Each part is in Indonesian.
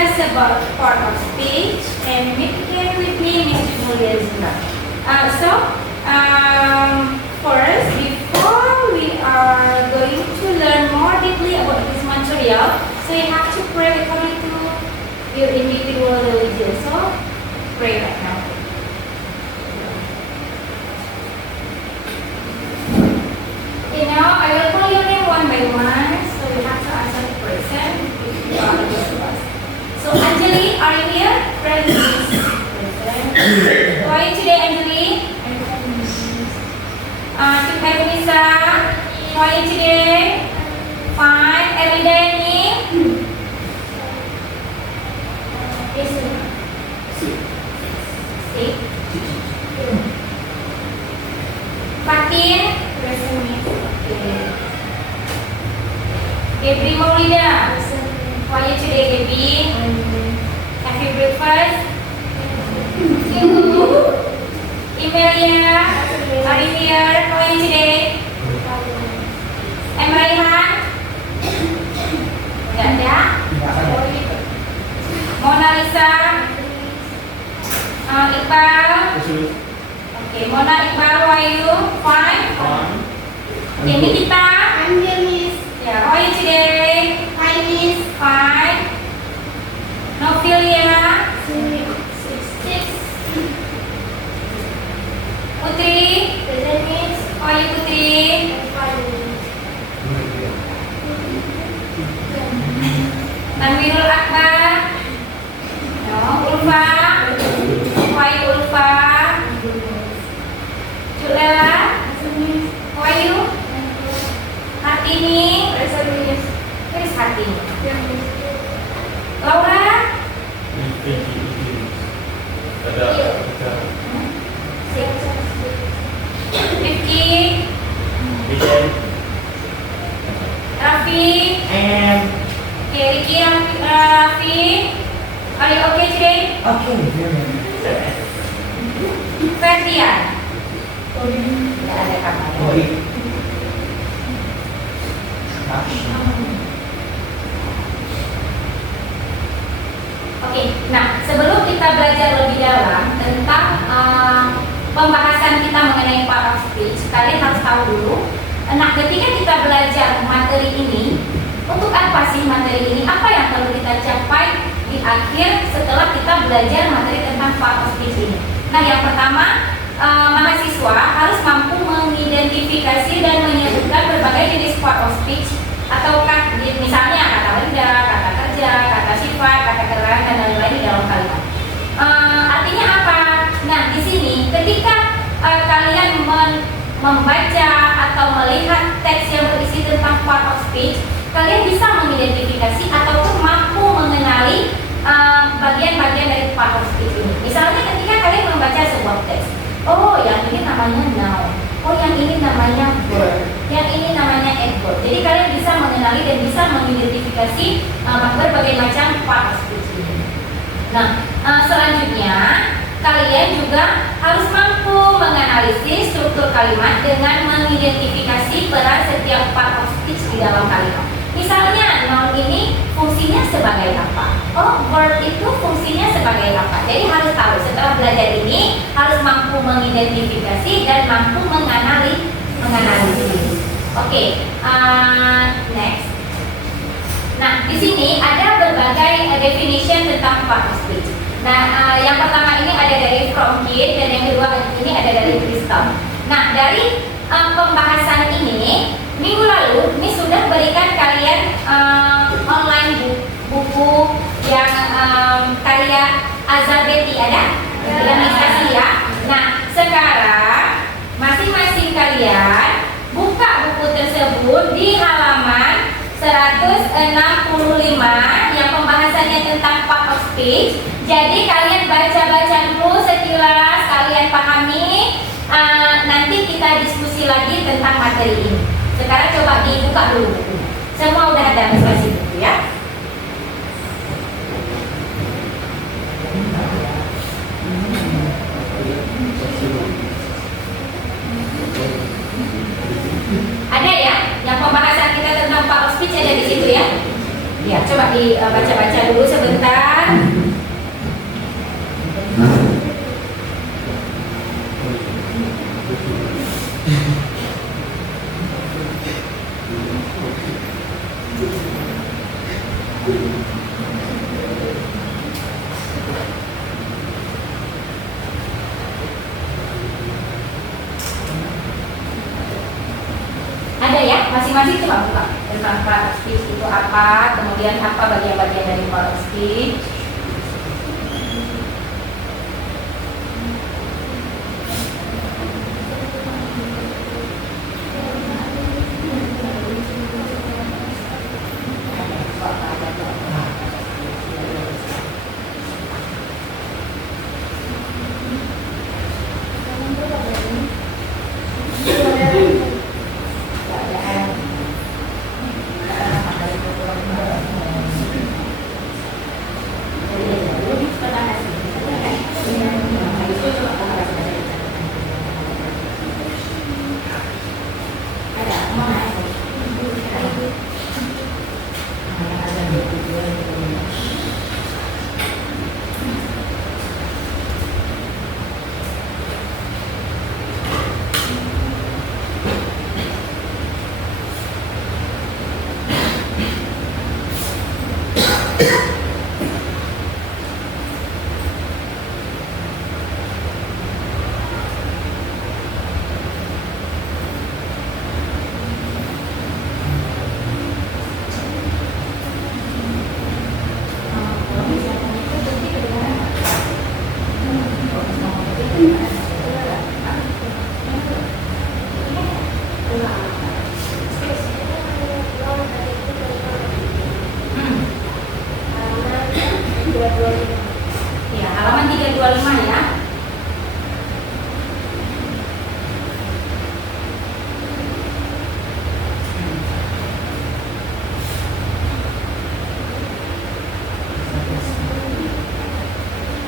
discuss about part of speech and meet here with me, Ms. Julia Zula. First, before we are going to learn more deeply about this material, so you have to pray according to your individual religion. So, pray right now. Okay, now I will call your name one by one, so you have to answer the person if you are able to us. So, Anjali, are you here? Present. How are you today, Anjali? Teresa, how are you today? Fine. Evidently? Six. Fatin? Okay. Gabri Maulida, how are you today, Gabri? Have you breakfast? Emilia, are you here? How are you today? Emraihan? Tidak ada? Mona Lisa? Iqbal? Okay, Mona, Iqbal, how are you? Fine? Okay, Nikita? I'm here, Miss. Yeah, how are you today? Hi, Miss. Fine? Novelia? Six. Putri? Present, Miss. How are you, Putri? Fine, Miss. Tanwirul Akbar? No. Ulfa? How are you, Ulfa? Julela? How are you? Hartini? Present, Miss. Where is Hartini? Here, Miss. Laura? Rifki? Raffi? Okay, Ricky, Raffi? Are you okay today? Ferdian? Tidak ada kamarnya. Oke, nah sebelum kita belajar lebih dalam tentang pembahasan kita mengenai part of speech, kalian harus tahu dulu. Nah, ketika kita belajar materi ini, untuk apa sih materi ini? Apa yang perlu kita capai di akhir setelah kita belajar materi tentang part of speech ini? Nah, yang pertama, mahasiswa harus mampu mengidentifikasi dan menyebutkan berbagai jenis part of speech, ataukah misalnya kata benda, kata kerja, kata sifat, kata keterangan dan lain-lain di dalam kalimat. Artinya apa? Nah, di sini ketika kalian membaca atau melihat teks yang berisi tentang part of speech, kalian bisa mengidentifikasi ataupun mampu mengenali bagian-bagian dari part of speech ini. Misalnya ketika kalian membaca sebuah teks, oh yang ini namanya noun, oh yang ini namanya verb, yang ini namanya adverb. Jadi kalian bisa mengenali dan bisa mengidentifikasi berbagai macam part of speech ini. Nah, selanjutnya kalian juga harus mampu menganalisis struktur kalimat dengan mengidentifikasi peran setiap part of speech di dalam kalimat. Misalnya noun ini fungsinya sebagai apa? Oh, verb itu fungsinya sebagai apa? Jadi harus tahu, setelah belajar ini harus mampu mengidentifikasi dan mampu menganalisis. Oke, next. Nah, di sini ada berbagai definition tentang part of speech. Nah, yang pertama ini ada dari From Kid dan yang kedua ini ada dari Crystal. Nah, dari pembahasan ini minggu lalu ini sudah berikan kalian online buku yang karya Azabeti ada yang dikasih ya. Nah, sekarang masing-masing kalian buka buku tersebut di halaman 165 yang pembahasannya tentang part of speech. Jadi kalian baca-baca dulu sekilas, kalian pahami, nanti kita diskusi lagi tentang materi ini. Sekarang coba dibuka dulu bukunya. Semua udah ada masing-masing buku ya. Ada ya, yang pembahasan kita tentang part of speech ada di situ ya. Ya, coba dibaca-baca dulu sebentar. Ada ya, masing-masing coba buka tentang part of speech itu apa, kemudian apa bagian-bagian dari part of speech. Ya, halaman 325 ya.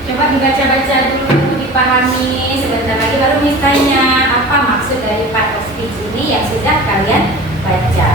Coba dibaca-baca dulu, dipahami sebentar lagi baru misalnya apa maksud dari part of speech ini yang sudah kalian baca.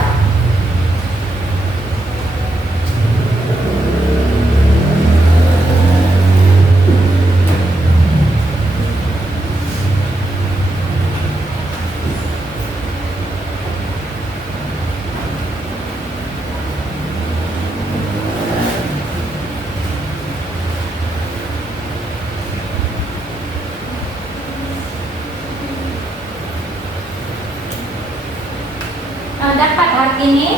Dapat hari ini?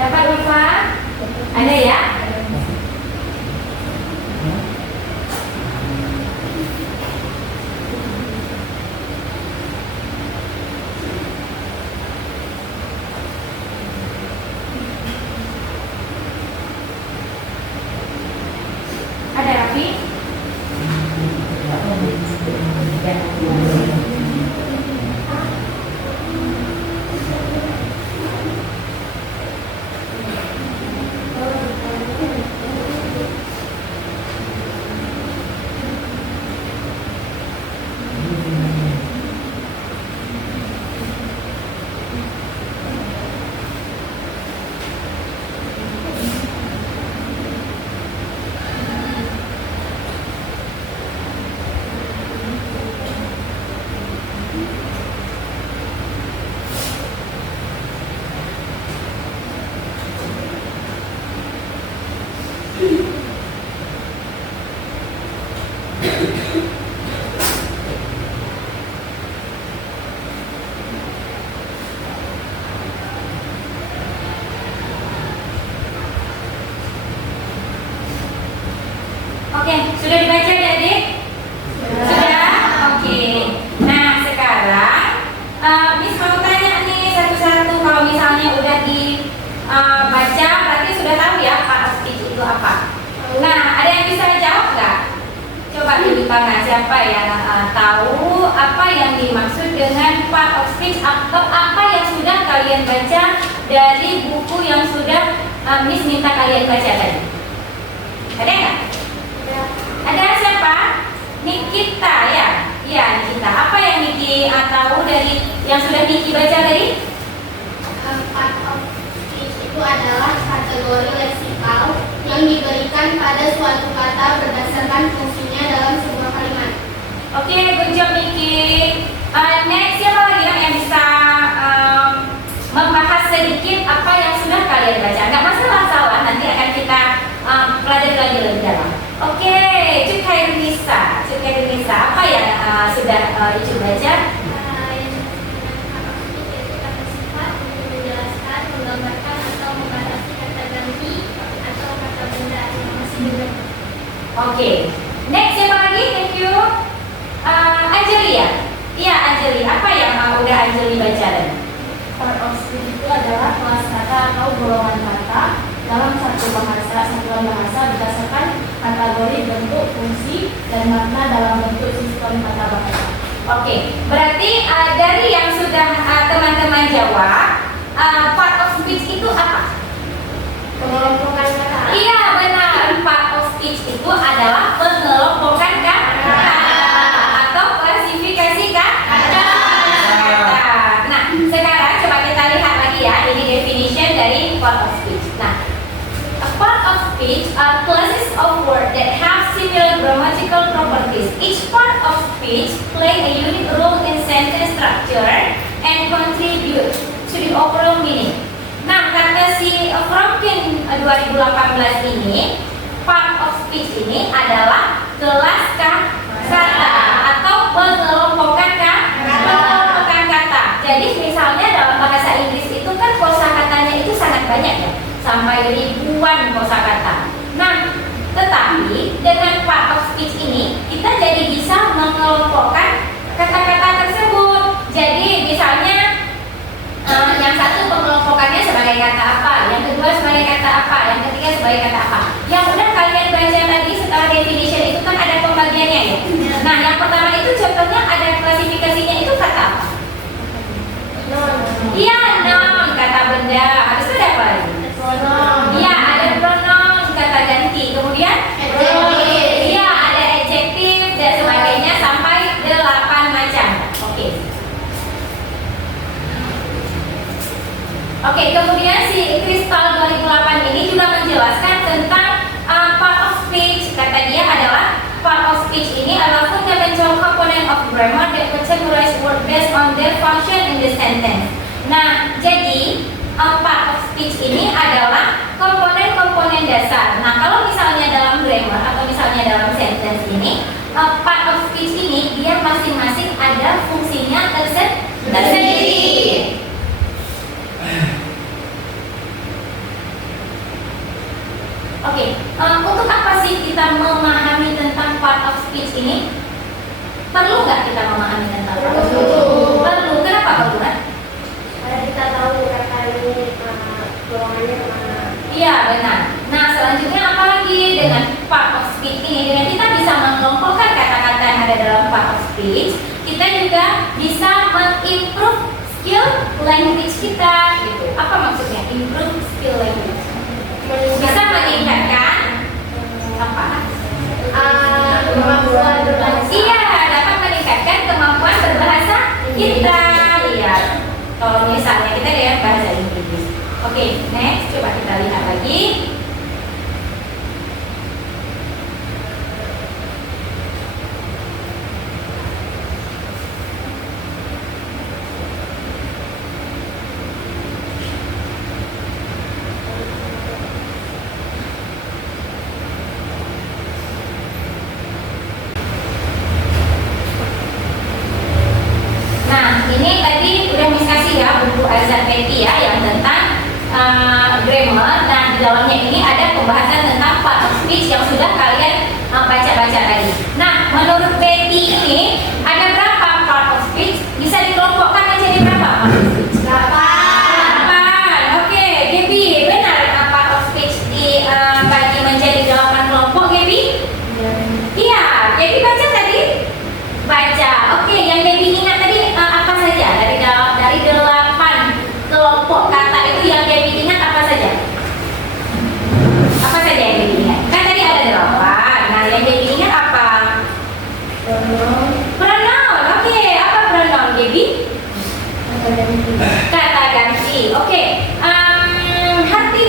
Dapat Ulfa? Ada ya? Ada Raffi? Oke, sudah dibaca adik-adik? Sudah? Oke. Nah, sekarang Miss mau tanya nih satu-satu. Kalau misalnya udah dibaca, berarti sudah tahu ya part of speech itu apa. Nah, ada yang bisa jawab nggak? Coba di tangan siapa yang tahu apa yang dimaksud dengan part of speech atau apa yang sudah kalian baca dari buku yang sudah Miss minta kalian baca tadi? Ada nggak? Ada siapa? Nikita ya? Iya Nikita. Apa yang Niki tahu dari yang sudah Niki baca tadi? Part of speech itu adalah kategori leksikal yang diberikan pada suatu kata berdasarkan fungsinya dalam sebuah kalimat. Oke, good job Niki. Next, siapa lagi yang bisa membahas sedikit apa yang sudah kalian baca? Nggak masalah, salah. Nanti akan kita pelajari lagi lebih dalam. Oke, Cukai Nisa. Apa yang sudah Icu baca? Oke, next siapa lagi? Thank you. Anjeli ya? Iya Anjeli. Apa yang udah Anjeli baca tadi? Part of speech itu adalah kelas kata atau golongan kata dalam satu satuan bahasa berdasarkan kategori bentuk, fungsi, dan makna dalam bentuk sistem kata bahasa. Oke, berarti dari yang sudah teman-teman jawab, part of speech itu apa? Pengelompokan kata. Iya benar, part of speech itu adalah pengelompokan kata atau klasifikasi kata. Nah, sekarang coba kita lihat lagi ya, ini definition dari part of speech. Nah, a part of speech are classes of words that have similar grammatical properties. Each part of speech play a unique role in sentence structure and contribute to the overall meaning. Nah, kata si Fromkin 2018 ini, part of speech ini adalah kelas kata atau pengelompokan kata. Jadi misalnya dalam bahasa Inggris itu kan kosakatanya itu sangat banyak ya, sampai ribuan kosakata. Nah, tetapi dengan part of speech ini kita jadi bisa mengelompokkan kata-kata tersebut. Jadi misalnya yang satu pengelompokannya sebagai kata apa, yang kedua sebagai kata apa, yang ketiga sebagai kata apa. Yang udah kalian baca tadi setelah definition itu kan ada pembagiannya ya. Nah, yang pertama itu contohnya ada klasifikasinya itu kata apa? Iya, noun, kata benda. Habis itu ada apa lagi? Iya, ada pronoun, kata ganti. Kemudian iya, ada adjektif dan sebagainya sampai 8 macam. Oke. Oke, kemudian si Kristal 2008 ini juga menjelaskan tentang part of speech. Kata dia adalah part of speech ini adalah fundamental component of grammar that categorize word based on their function in the sentence. Nah, jadi part of speech ini adalah komponen-komponen dasar. Nah, kalau misalnya dalam grammar atau misalnya dalam sentence ini, part of speech ini dia masing-masing ada fungsinya tersendiri. Oke, untuk apa sih kita memahami tentang part of speech ini? Perlu nggak kita memahami tentang part of speech? Perlu. Kenapa perlu kan? Karena kita tahu kata ini golongannya kemana. Iya benar. Nah selanjutnya apa lagi dengan part of speech ini? Dengan kita bisa mengelompokkan kata-kata yang ada dalam part of speech, kita juga bisa mengimprove skill language kita. Gitu. Apa maksudnya? Improve skill language. Bisa meningkatkan apa? Kemampuan berbahasa. Iya, dapat meningkatkan kemampuan berbahasa kita. Iya. Kalau misalnya kita dengan bahasa Inggris. Oke, next coba kita lihat lagi. Ini tadi udah Miss kasih ya buku Azan Betty ya yang tentang grammar. Nah di dalamnya ini ada pembahasan tentang part of speech yang sudah kalian baca-baca tadi. Nah menurut Betty ini ada berapa part of speech? Bisa dikelompokkan menjadi berapa part of speech? 8. Oke, Gaby, benar part of speech dibagi menjadi 8 kelompok, Gaby? Iya, Gaby baca tadi? Baca. Oke, yang Gaby ingat tadi apa saja dari 8 kelompok kata itu yang Gaby ingat apa saja? Apa saja yang Gaby ingat? Kan tadi ada 8. Nah, yang Gaby ingat apa? Pronoun. Oke, apa pronoun Gaby? Kata ganti. Oke. Hati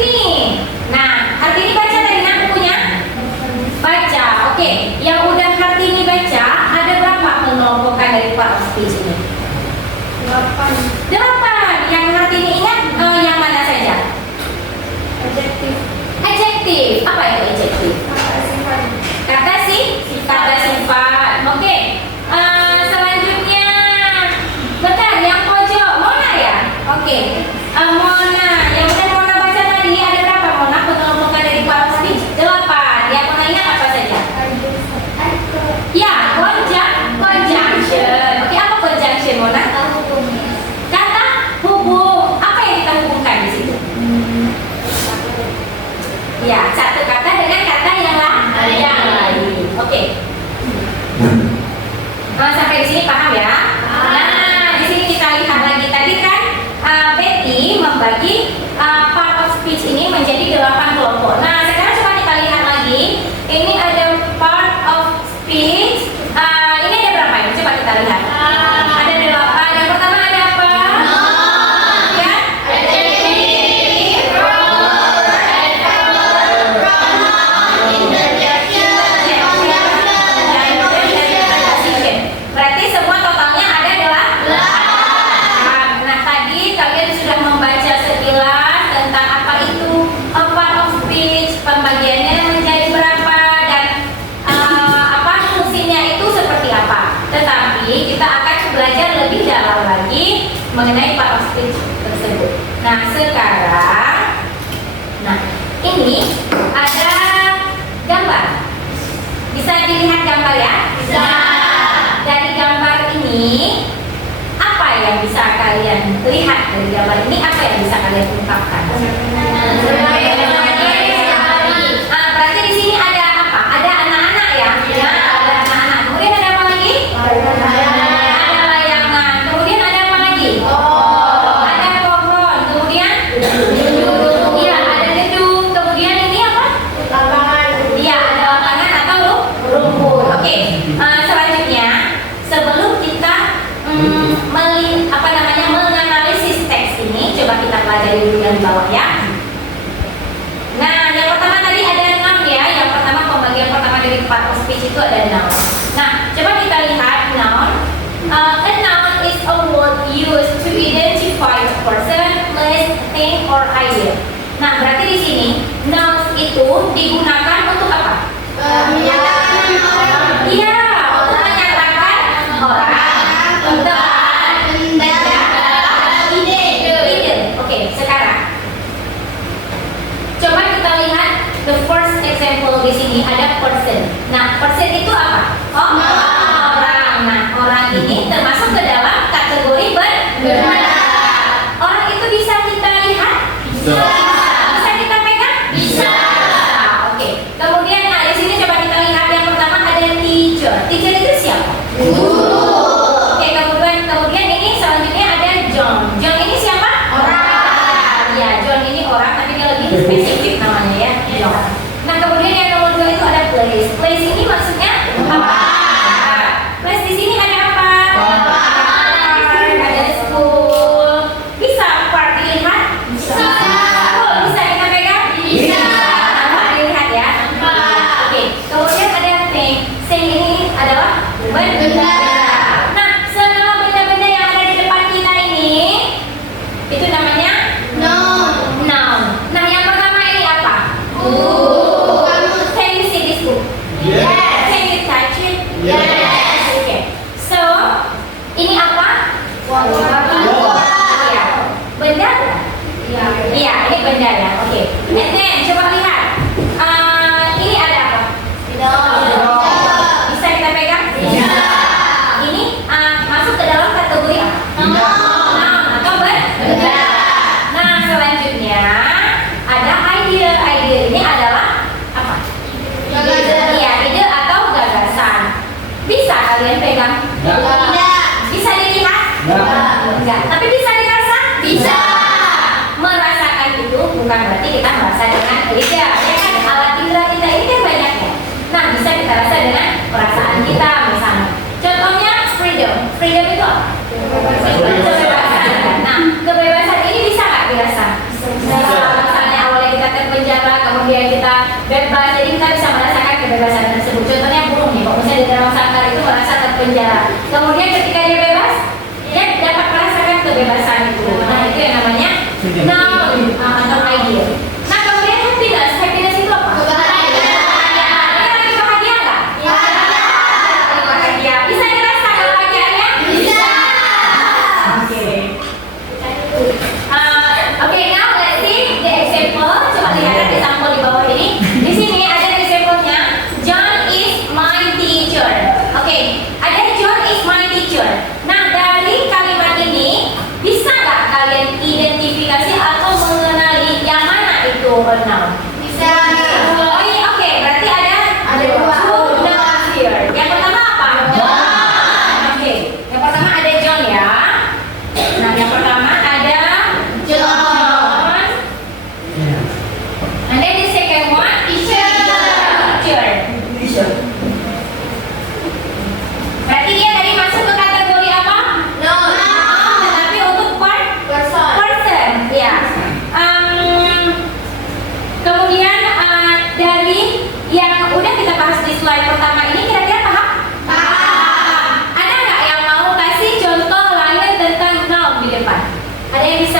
Oke. Mona, yang udah Mona baca tadi ada berapa Mona? Bentuk-bentuk dari part of speech 8. Yang Mona ingat apa saja? Ya, conjunction. Oke, apa conjunction Mona? Kata hubung. Apa yang kita hubungkan di situ? Ya, satu kata dengan kata yang lain. Oke. Sampai di sini paham ya? Nah, di sini kita lihat lagi tadi kan Betty membagi part of speech ini menjadi 8 kelompok. Nah, sekarang coba kita lihat lagi. Ini ada part of speech. Ini ada berapa ini? Coba kita lihat. Ada 8. Yang pertama ada apa? Ya? Berarti semua totalnya ada 8. Nah, tadi kalian sudah membaca sekilas tentang apa itu part of speech, pembagiannya menjadi berapa dan apa fungsinya itu seperti apa. Tetapi kita akan belajar lebih dalam lagi mengenai part of speech tersebut. Nah, sekarang ini ada gambar. Bisa dilihat gambar ya? Bisa. Dari gambar ini apa yang bisa kalian lihat dari gambar ini? Apa yang bisa kalian ungkapkan? Berarti di sini ada apa? Ada anak-anak ya? Ya, ada anak-anak. Kemudian ada apa lagi? Ada layangan. Kemudian ada apa lagi? Ada pohon. Kemudian? Iya, ada gedung. Kemudian ini apa? Iya, ada lapangan atau rumput. Oke. Selanjutnya, sebelum kita menganalisis teks ini, coba kita pelajari dulu yang di bawah ya. Nah, yang pertama tadi ada noun ya. Yang pertama pembagian pertama dari part of speech itu ada noun. Nah, coba kita lihat noun. A noun is a word used to identify a person, place, thing, or idea. Nah, berarti di sini nouns itu digunakan untuk apa? Menyatakan orang. Iya, untuk menyatakan orang, tempat, benda, ide. Oke, sekarang coba kita lihat the first example di sini ada person. Nah, person itu apa? Orang. Nah, orang ini termasuk ke dalam kategori benda. Orang itu bisa kita lihat? Bisa kita pegang? Bisa. Oke. Kemudian di sini coba kita lihat yang pertama ada teacher. Teacher itu siapa? Oke, kemudian ini selanjutnya ada John. John ini siapa? Orang. Ya, John ini orang tapi dia lebih spesifik namanya ya, John. Nah, kemudian yang nomor 2 itu ada place. Place ini maksudnya apa? Place di sini ada apa? Ada school. Bisa park dilihat? Bisa. Bisa kita pegang? Bisa. Nampak dilihat ya? Oke. Kemudian ada thing. Thing ini adalah benda. Nah, semua benda-benda yang ada di depan kita ini itu namanya noun. Nah, yang pertama ini apa? Can you see this book? Yes. Can you touch it? Yes. Okay. So, ini apa? Iya. Benda? Iya, ini benda ya. Oke. And then coba lihat. Ini ada apa? Bisa kita pegang? Bisa. Ini masuk ke dalam kategori apa? Noun atau benda. Nah, selanjutnya ada idea. Idea ini adalah apa? Gagasan. Iya, ide atau gagasan. Bisa kalian pegang? Bisa dilihat? Enggak. Tapi bisa dirasa? Bisa. Merasakan itu bukan berarti kita merasa dengan lidah. Ya kan? Alat indera kita ini kan banyak ya. Nah, bisa kita rasa dengan perasaan kita misalnya. Contohnya freedom. Freedom itu apa? Kebebasan. Nah, kebebasan ini bisa nggak dirasa? Misalnya awalnya kita terpenjara, kemudian kita bebas, jadi kita bisa merasakan kebebasan tersebut. Contohnya burung nih, kalau misalnya di dalam sangkar itu merasa terpenjara. Kemudian ketika dia bebas, dia dapat merasakan kebebasan itu. Nah, itu yang namanya noun atau idea. Nah, kemudian happiness. Happiness itu apa? Kebahagiaan. Ini lagi bahagia nggak? Lagi bahagia. Bisa dirasa kebahagiaannya? Bisa. Oke.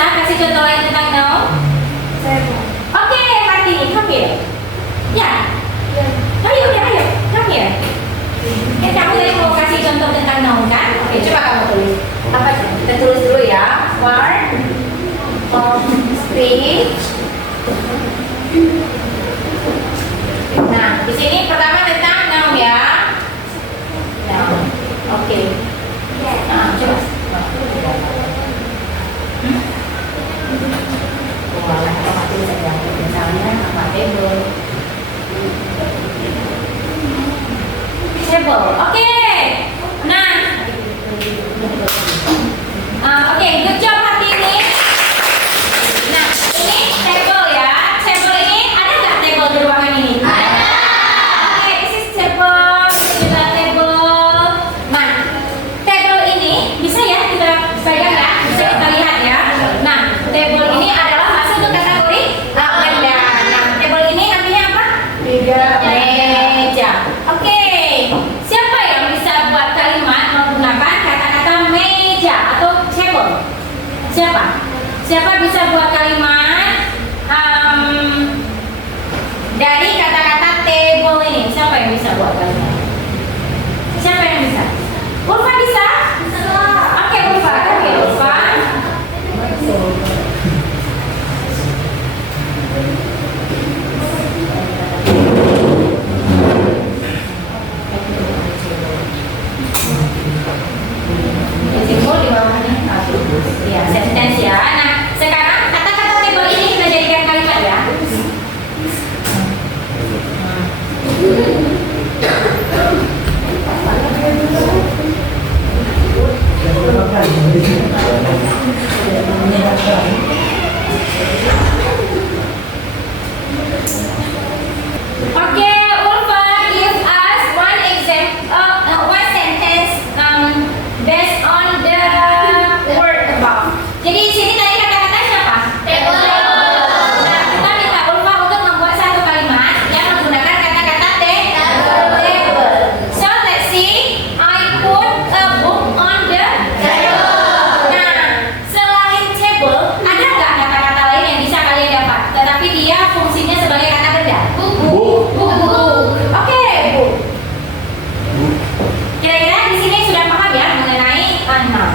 bisa kasih contoh lain tentang no? Oke, Martini, come here. Ya. Ayo, udah, ayo, come here. Kamu tadi mau kasih contoh tentang no kan? Oke, coba kamu tulis. Apa? Kita tulis dulu ya. Part of speech. Nah, di sini pertama tentang noun ya. Noun. Oke. Nah, coba. Wah, apa tulis aja? Misalnya apa table. Table. Oke. Nah. Oke, good job hari ini. Nah, ini table ya. Table ini ada nggak table di ruangan ini? Ada. Oke, this is table. Ini juga table. Nah, table ini bisa ya kita pegang ya, bisa kita lihat ya. Nah, table ini adalah masuk ke kategori benda. Nah, table ini artinya apa? Meja. Oke. Siapa yang bisa buat kalimat menggunakan kata-kata meja atau table? Siapa? Siapa bisa buat kalimat dari kata-kata table ini? Siapa yang bisa buat kalimat? Siapa yang bisa? Ulfa bisa? Oke, Ulfa. Oke, Ulfa. Simbol di bawahnya ya, sentence ya. Nah, sekarang kata-kata table ini kita jadikan kalimat ya. Oke, Ulfa, give us one example, one sentence based on the word above. Jadi di sini tadi kata-kata siapa? Table. Nah, kita minta Ulfa untuk membuat satu kalimat yang menggunakan kata-kata table. So let's see. I put a book on the table. Nah, selain table, ada nggak kata-kata lain yang bisa kalian dapat? Tetapi dia fungsinya sebagai kata benda. Buku. Oke, buku. Kira-kira di sini sudah paham ya mengenai noun.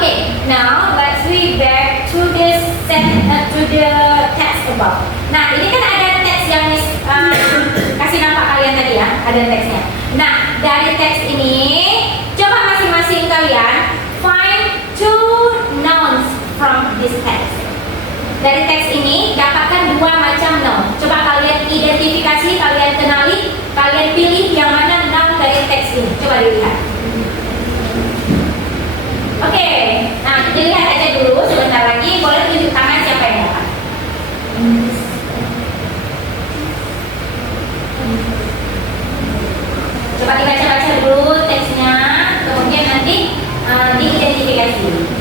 Okay, now let's read back to the text above. Nah, ini kan ada teks yang kasih nampak kalian tadi ya, ada teksnya. Nah, dari teks ini coba masing-masing kalian find two nouns from this text. Dari teks ini dapatkan dua macam noun. Coba kalian identifikasi, kalian kenali, kalian pilih yang mana noun dari teks ini. Coba dilihat. Oke, nah dilihat aja dulu sebentar lagi. Boleh tunjuk tangan siapa yang dapat. Coba dibaca-baca dulu teksnya, kemudian nanti diidentifikasi.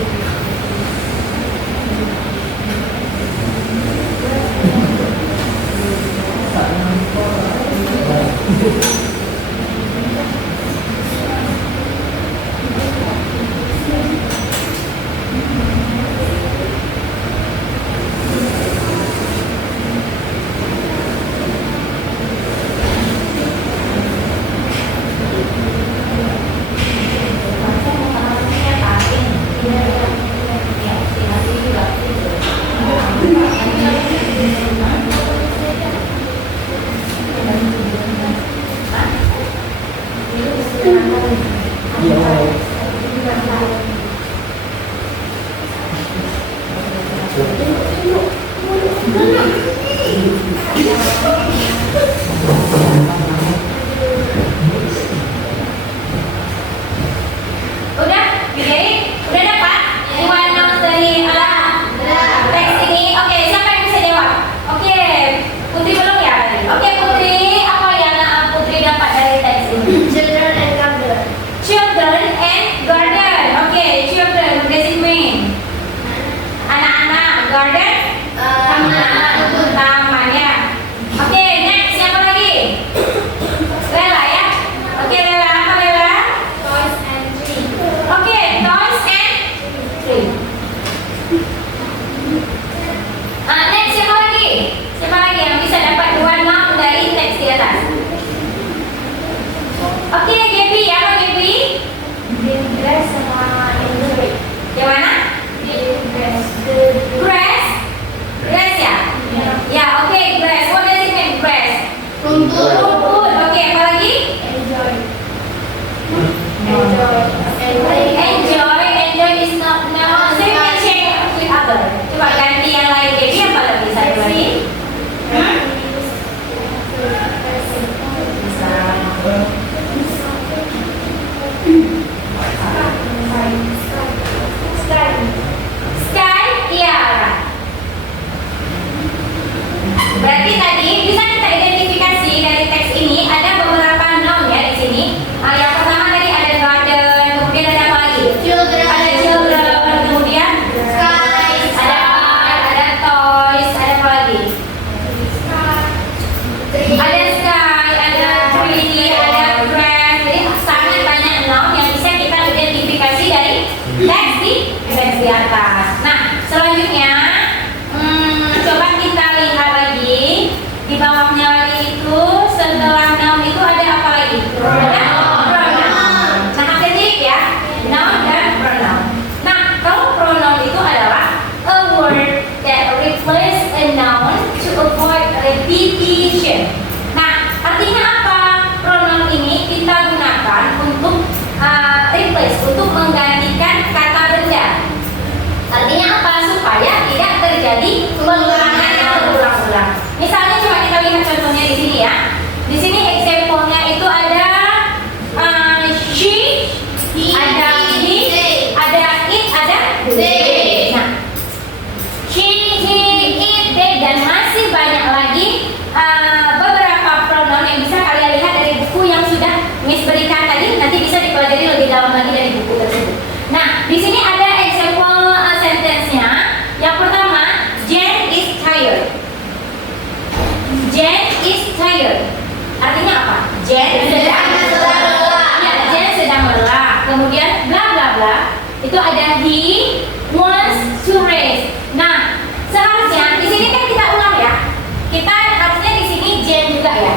Udah, Gede? Udah dapat? Dua nouns dari teks ini. Oke, siapa yang bisa jawab? Oke, Putri belum ya tadi? Oke, Putri, apa yang Putri dapat dari teks ini? Children and garden. Children and garden. Oke, children, what does it mean? Anak-anak, garden? Taman ya. Oke, next siapa di atas. Nah, selanjutnya coba kita lihat lagi di bawahnya lagi itu setelah noun itu ada apa lagi? Ada pronoun. Nah, hati-hati ya, noun dan pronoun. Nah, kalau pronoun itu adalah a word that replace a noun to avoid repetition. Nah, artinya apa? Pronoun ini kita gunakan untuk replace, untuk menggantikan kata benda. Artinya apa? Supaya tidak terjadi pengulangan yang berulang-ulang. Misalnya coba kita lihat contohnya di sini ya. Di sini example-nya itu ada she, ada he, ada it, ada they. Nah, she, he, it, they, dan masih banyak lagi beberapa pronoun yang bisa kalian lihat dari buku yang sudah Miss berikan tadi. Nanti bisa dipelajari lebih dalam lagi dari buku tersebut. Nah, di sini ada example sentence-nya. Yang pertama, Jane is tired. Jane is tired. Artinya apa? Jane sedang lelah. Ya, Jane sedang lelah. Kemudian bla bla bla. Itu ada he wants to rest. Nah, seharusnya di sini kan kita ulang ya. Kita harusnya di sini Jane juga ya.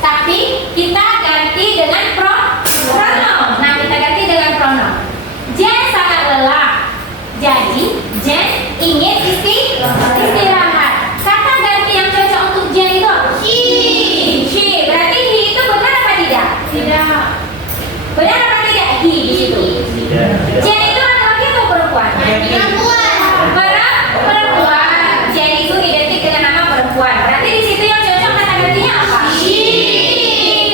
Tapi kita ganti dengan pronoun. Nah, kita ganti dengan pronoun. Jane sangat lelah. Jadi Jane ingin istirahat. Kata ganti yang cocok untuk Jane itu she. Berarti he itu benar apa tidak? Tidak. Benar apa tidak? He di situ. Jane itu laki-laki atau perempuan? Perempuan. Jane itu identik dengan nama perempuan. Berarti di situ yang cocok kata gantinya apa? She.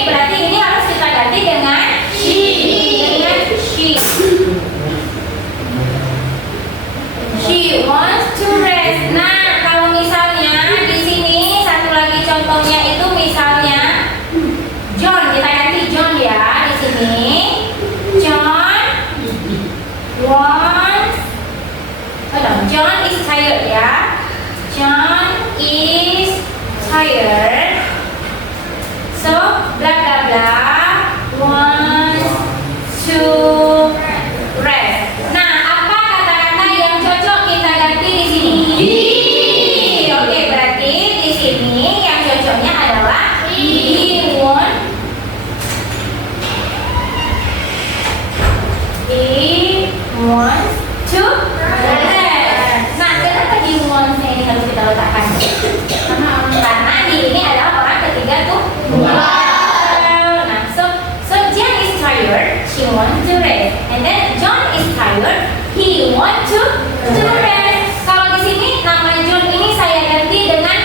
Berarti ini harus kita ganti dengan she. Dengan she. She wants to rest. Nah, kalau misalnya di sini satu lagi contohnya itu misalnya John, kita ganti John ya di sini. John wants, John is tired ya. John is tired. So bla bla bla wants to rest. Nah, apa kata-kata yang cocok kita ganti di sini? Oke, berarti di sini yang cocoknya adalah he wants to rest. Nah, kenapa he wants-nya ini harus kita letakkan? Karena di ini adalah orang ketiga tuh. Nah, so Jen is tired, she wants to rest. And then John is tired, he wants to rest. Kalau di sini nama John ini saya ganti dengan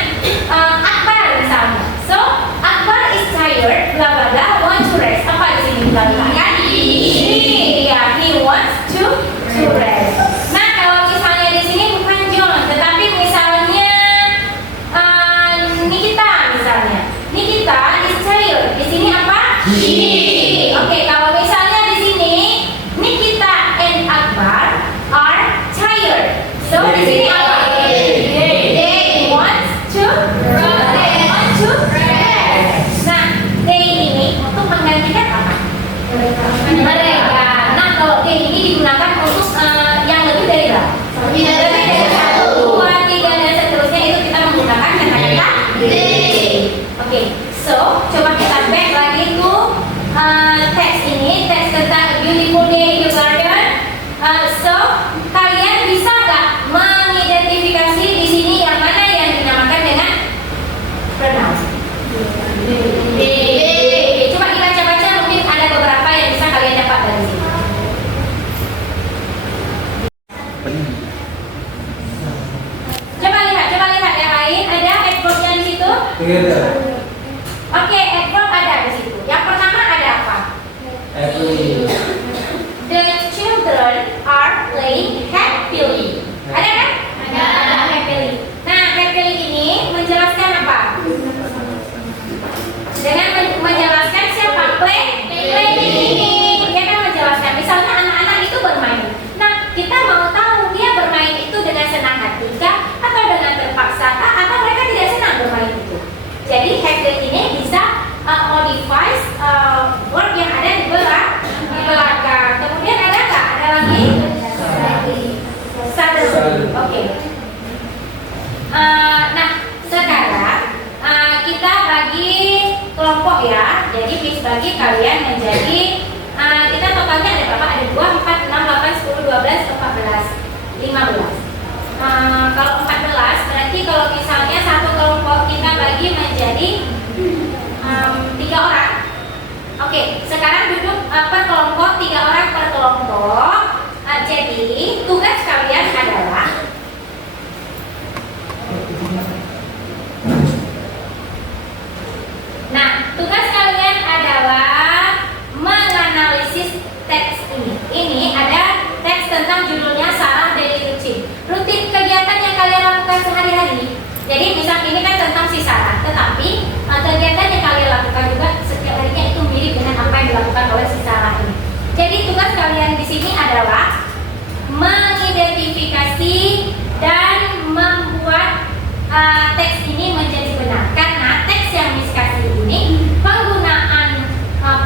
Akbar misalnya. So Akbar is tired, bla bla bla, wants to rest. Apa di sini kita letakkan? He wants to rest. Nah, kalau misalnya di sini bukan John, tetapi misalnya Nikita misalnya. Nikita is tired. Di sini apa? Oke, kalau misalnya di sini Nikita and Akbar are tired. So di sini apa? They want to rest. Nah, they ini untuk menggantikan apa? Mereka. Nah, kalau they ini digunakan untuk yang lebih dari berapa? Lebih dari satu, dua, tiga dan seterusnya itu kita menggunakan kata-kata they. Oke, so coba kita back lagi tuh teks ini, teks tentang beautiful day in the garden. So kalian bisa nggak mengidentifikasi di sini yang mana yang dinamakan dengan pronoun? Coba dibaca-baca, mungkin ada beberapa yang bisa kalian dapat dari sini. Coba lihat yang lain. Ada adverb-nya di situ? Oke, adverb ada di situ. Yang pertama ada apa? The children are playing happily. Ada kan? Ada happily. Nah, happily ini menjelaskan apa? Dengan menjelaskan siapa? Playing ini. Dia kan menjelaskan. Misalnya anak-anak itu bermain. Nah, kita mau tahu dia bermain itu dengan senang hati kah? Atau dengan terpaksa kah? Atau mereka tidak senang bermain itu? Jadi Oke. Nah, sekarang kita bagi kelompok ya. Jadi Miss bagi kalian menjadi kita totalnya ada berapa? Ada 2, 4, 6, 8, 10, 12, 14, 15. Kalau 14 berarti kalau misalnya satu kelompok kita bagi menjadi 3 orang. Oke, sekarang duduk per kelompok, 3 orang per kelompok. Jadi tugas kalian adalah tugas kalian adalah menganalisis teks ini. Ini ada teks tentang judulnya Sarah Daily Routine. Rutin kegiatan yang kalian lakukan sehari-hari. Jadi misal ini kan tentang si Sarah, tetapi kegiatan yang kalian lakukan juga setiap harinya itu mirip dengan apa yang dilakukan oleh si Sarah ini. Jadi tugas kalian di sini adalah mengidentifikasi dan membuat teks ini menjadi benar. Karena teks yang Miss kasih ini penggunaan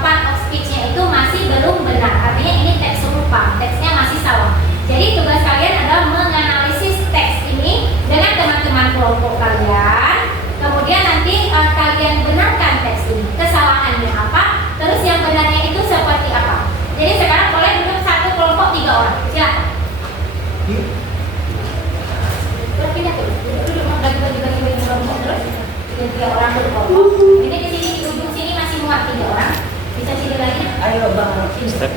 part of speech-nya itu masih belum benar. Artinya ini teks serupa, teksnya masih salah. Jadi tugas kalian adalah menganalisis teks ini dengan teman-teman kelompok kalian. Kemudian nanti kalian benarkan teks ini. Kesalahannya apa? Terus yang benarnya itu seperti apa? Jadi sekarang boleh duduk satu kelompok 3 orang. Silakan. Berpindah tuh. Duduk bagi-bagi kelompok terus. 3 orang berkelompok. Ini di sini di ujung sini masih muat 3 orang. Bisa sini lagi? Ayo bang. Step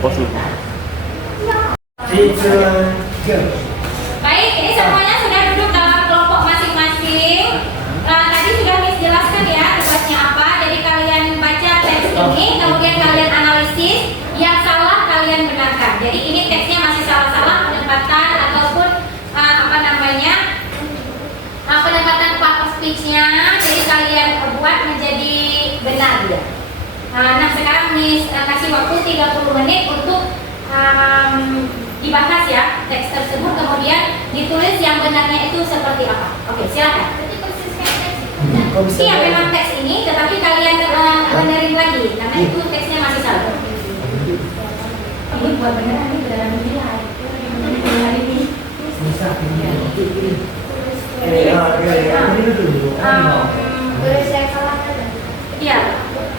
pos dulu. Baik, ini semuanya sudah duduk dalam kelompok masing-masing. Tadi sudah Miss jelaskan ya tugasnya apa. Jadi kalian baca teks ini, kemudian kalian analisis. Yang salah kalian benarkan. Jadi ini teksnya masih salah-salah penempatan ataupun penempatan part of speech-nya. Jadi kalian buat menjadi benar ya. Nah sekarang Miss kasih waktu 30 menit untuk dibahas ya teks tersebut, kemudian ditulis yang benarnya itu seperti apa. Oke, silakan. Iya memang teks ini, tetapi kalian benerin lagi karena itu teksnya masih salah. Ini buat beneran, ini beneran nilai. Beneran ini. Tulis yang salah kan? Iya.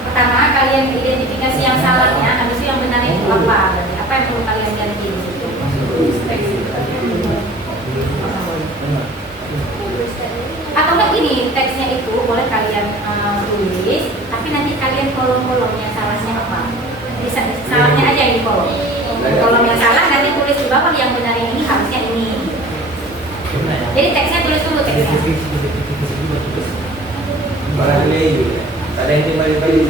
Pertama kalian identifikasi yang salahnya, habis itu yang benarnya itu apa? Berarti apa yang perlu kalian ganti? Atau enggak gini, teksnya itu boleh kalian tulis, tapi nanti kalian kolom-kolomnya salahnya apa? Bisa salahnya aja di kolom. Kolom yang salah nanti tulis di bawah yang benarnya ini harusnya ini. Jadi teksnya tulis dulu teksnya. Ada yang dibalik-balik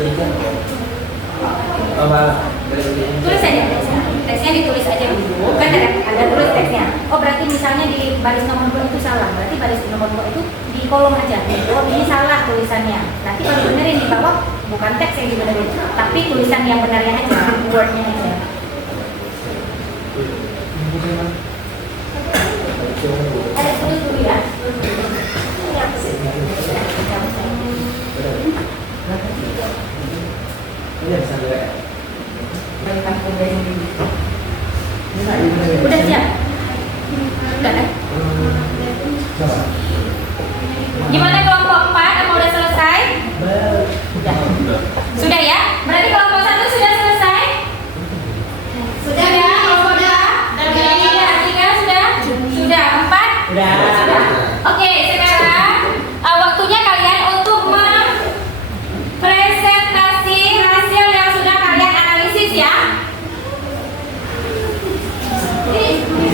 Tulis aja teksnya. Teksnya ditulis aja dulu. Kan ada tulis teksnya. Oh berarti misalnya di baris nomor 2 itu salah. Berarti baris nomor 2 itu di kolom aja. Oh ini salah tulisannya. Nanti kalau benerin di bawah bukan teks yang dibenerin, tapi tulisan yang benarnya aja, wordnya aja. Ada tulis dulu ya. Udah siap? Udah kan? Gimana kelompok 4? Apa udah selesai? Sudah. Sudah ya? Berarti kelompok 1 sudah selesai? Sudah ya? Kelompok 2? Dan 3 sudah? Sudah. 4? Sudah. Oke, sekarang waktunya kalian untuk presentasi hasil yang sudah kalian analisis ya. Ini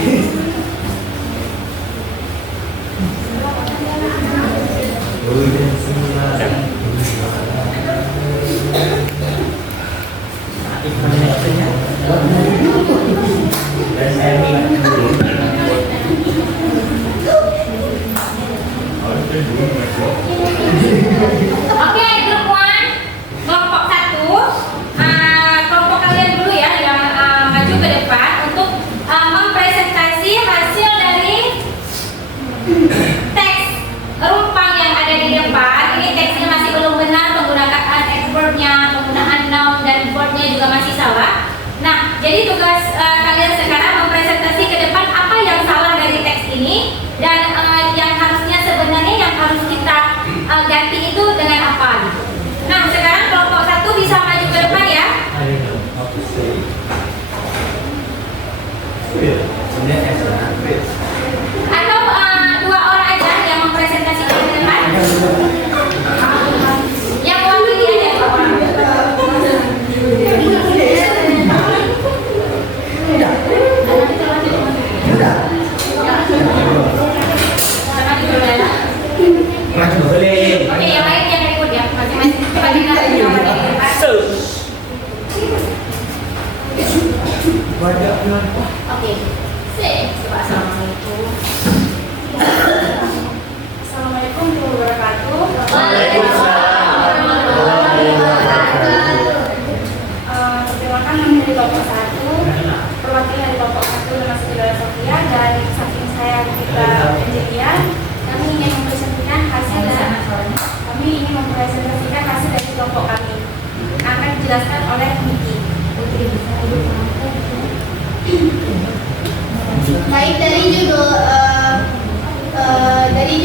Atau dua orang aja yang mempresentasikan di depan? Yang mewakili aja dua orang. Sama di dulu ya. Maju boleh. Oke, yang lain jangan ikut ya, masing-masing. Coba dengar jawabannya di depan. Oke. Coba assalamualaikum. Assalamualaikum warahmatullahi wabarakatuh. Perkenalkan nama dari kelompok 1. Perwakilan dari kelompok 1 nama saudara Sofia dan saking saya kita penjadian, kami ingin mempresentasikan hasil dari kelompok kami. Akan dijelaskan oleh Niki. Putri bisa ibu Baik, dari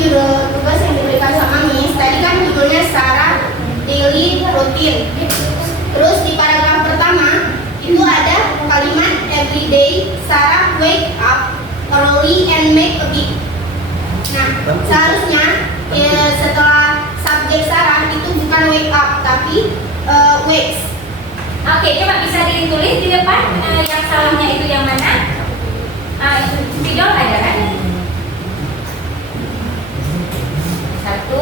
judul tugas yang diberikan sama Miss, tadi kan judulnya Sarah Daily Routine. Terus di paragraf pertama itu ada kalimat every day Sarah wake up early and make a bed. Nah, seharusnya setelah subjek Sarah itu bukan wake up tapi wakes. Oke, coba bisa ditulis di depan yang salahnya itu yang mana? Spidol ada kan? 1.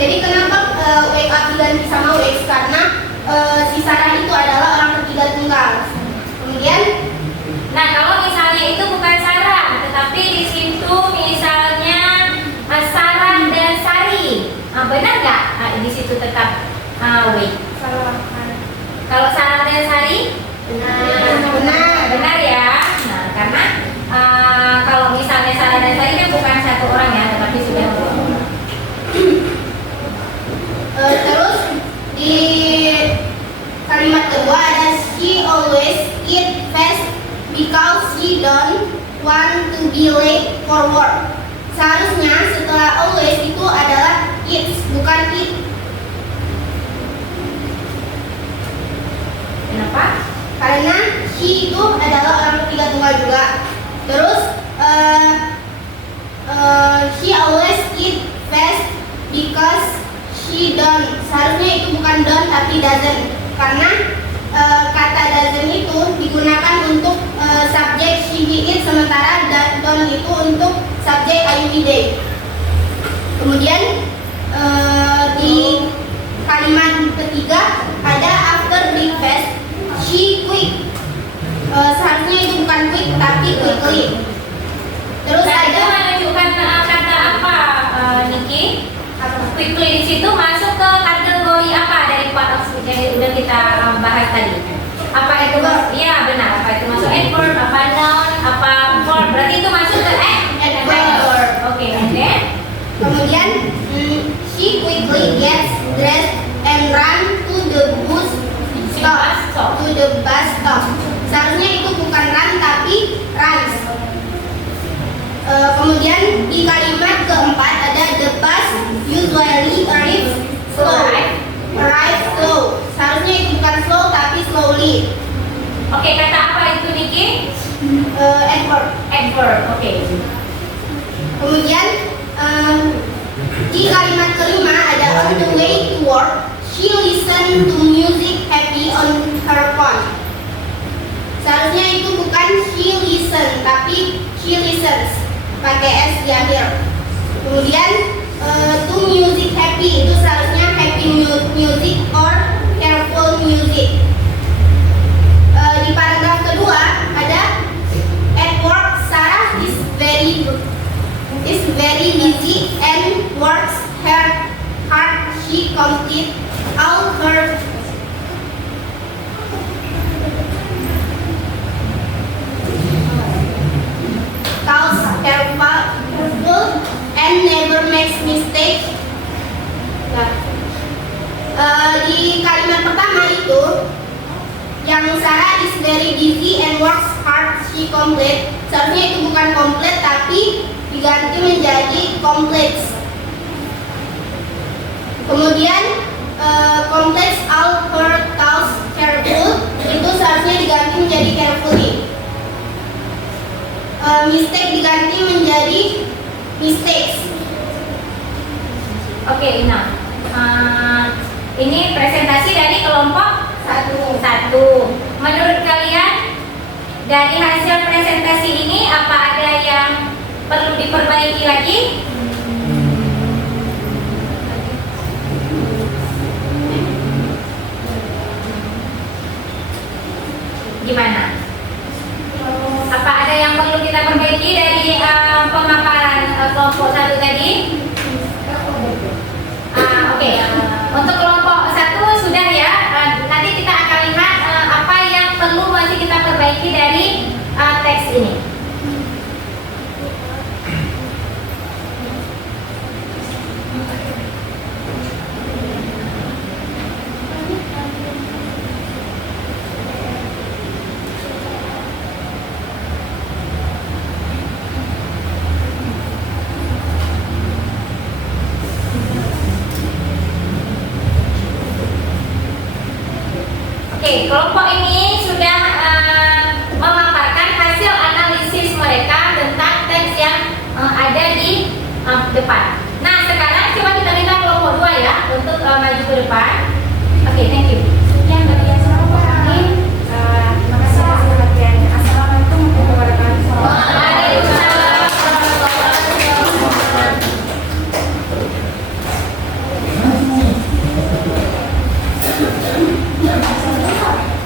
Jadi kenapa wake up diganti sama wakes? Karena si Sarah itu adalah orang ketiga tunggal. Kemudian, Nah, kalau misalnya itu bukan Sarah, tetapi di situ misalnya Sarah dan Sari, benar nggak? Di situ tetap wait. Kalau Sarah dan Sari, benar ya. Nah, karena kalau misalnya Sarah dan Sari kan bukan satu orang ya, tetapi sudah dua orang. terus di kalimat kedua ada she always eat fast because she don't want to be late for work. Seharusnya setelah always itu adalah eats, bukan eat. Kenapa? Karena she itu adalah orang ketiga tunggal juga. Terus she always eat fast because she don't. Seharusnya itu bukan don't tapi doesn't. Karena kata doesn't itu digunakan untuk subjek she eat, sementara don't itu untuk subjek I we they. Kemudian di kalimat ketiga ada after breakfast she quick. Seharusnya itu bukan quick tapi quickly. Terus Nah, itu ada menunjukkan kata apa, Niki? Quickly di situ masuk ke kategori apa dari part of speech yang udah kita bahas tadi? Apa itu? Iya benar. Apa itu masuk adverb? Apa noun? Apa verb? Berarti itu masuk ke adverb. Oke, and then kemudian she quickly gets dressed and run to the bus stop. To the bus stop. Seharusnya itu bukan run tapi runs. Kemudian di kalimat keempat ada the bus usually arrives slow. Arrive slow. Seharusnya itu bukan slow tapi slowly. oke, kata apa itu Niki? Adverb. Adverb. Oke. Kemudian di kalimat kelima ada on the way to work she listen to music happy on her phone. Seharusnya itu bukan she listen tapi she listens, pakai s di akhir. Kemudian to music happy itu seharusnya happy music or careful music. Di paragraf kedua ada at work Sarah is very busy and works hard. She complete all her tasks careful and never makes mistakes. Di kalimat pertama itu yang Sarah is very busy and works part she complete. Seharusnya itu bukan complete tapi diganti menjadi completes. Kemudian completes all her tasks careful, itu seharusnya diganti menjadi carefully. Mistake diganti menjadi mistakes. Oke, nah ini presentasi dari kelompok satu. Menurut kalian dari hasil presentasi ini apa ada yang perlu diperbaiki lagi? Gimana? Apa ada yang perlu kita perbaiki dari pemaparan kelompok satu tadi? Oke. Untuk kelompok satu sudah ya. Nanti kita akan lihat apa yang perlu masih kita perbaiki dari teks ini. Oke, kelompok ini sudah memaparkan hasil analisis mereka tentang teks yang ada di depan. Nah, sekarang coba kita minta kelompok 2 ya untuk maju ke depan. Oke, thank you. Sekian bagian kelompok ini. Terima kasih atas perhatiannya. Assalamualaikum warahmatullahi wabarakatuh. Waalaikumsalam warahmatullahi wabarakatuh.